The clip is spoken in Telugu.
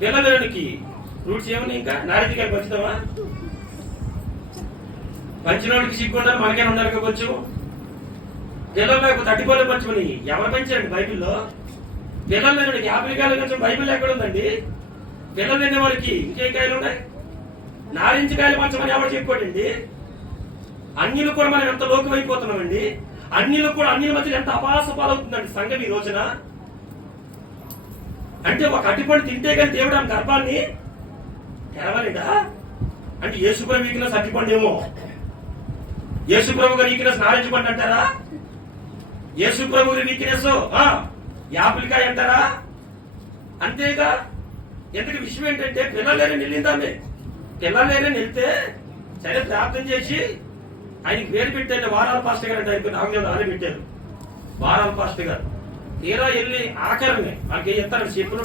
పిల్లలకి ఫ్రూట్స్ ఏమని ఇంకా నారింజకాయలు పంచుతావా? పంచినోడికి సిగ్గుండా మనకైనా ఉండాలి కొంచెం. పిల్లలు లేకపోతే అడ్డిపళ్ళు పంచమని ఎవరు పెంచారండి బైబిల్లో? పిల్లలు లేనివాడికి యాపిల్ కాయలు కొంచెం బైబిల్ ఎక్కడ ఉందండి? పిల్లలు లేని వాడికి ఇంకేం కాయలు ఉన్నాయి? నారింజకాయలు పంచమని ఎవరు చెప్పుకోండి? అన్యులు కూడా మనం ఎంత లోకం అయిపోతున్నామండి. అన్యులు కూడా అన్యుల మధ్య ఎంత అపాస పాలవుతుందండి సంఘం ఈ రోజున. అంటే ఒక అట్టిపండు తింటే కానీ దేవుడు ఆమె గర్భాన్ని తెరవలేదా? అంటే యేసుప్రభు వీక్నెస్ అట్టిపండు ఏమో, యేసుప్రభు గారి వీక్నెస్ నారింజ పండు అంటారా? యేసుప్రభు గారి వీక్నెస్ యాపిల్కాయ అంటారా? అంతేగా. ఎందుకు విషయం ఏంటంటే పిల్లలేరని వెళ్ళిందామే. పిల్లలేరని వెళ్తే సరే ప్రార్థన చేసి ఆయనకి పేరు పెట్టారు. వారాల పాస్టర్ గారు అంటే ఆయనకు నామం ఆరు పెట్టారు, వారాల పాస్టర్ గారు. తీరా వెళ్ళి ఆఖరిని వాళ్ళకి ఏం చెప్తారు చెప్పులు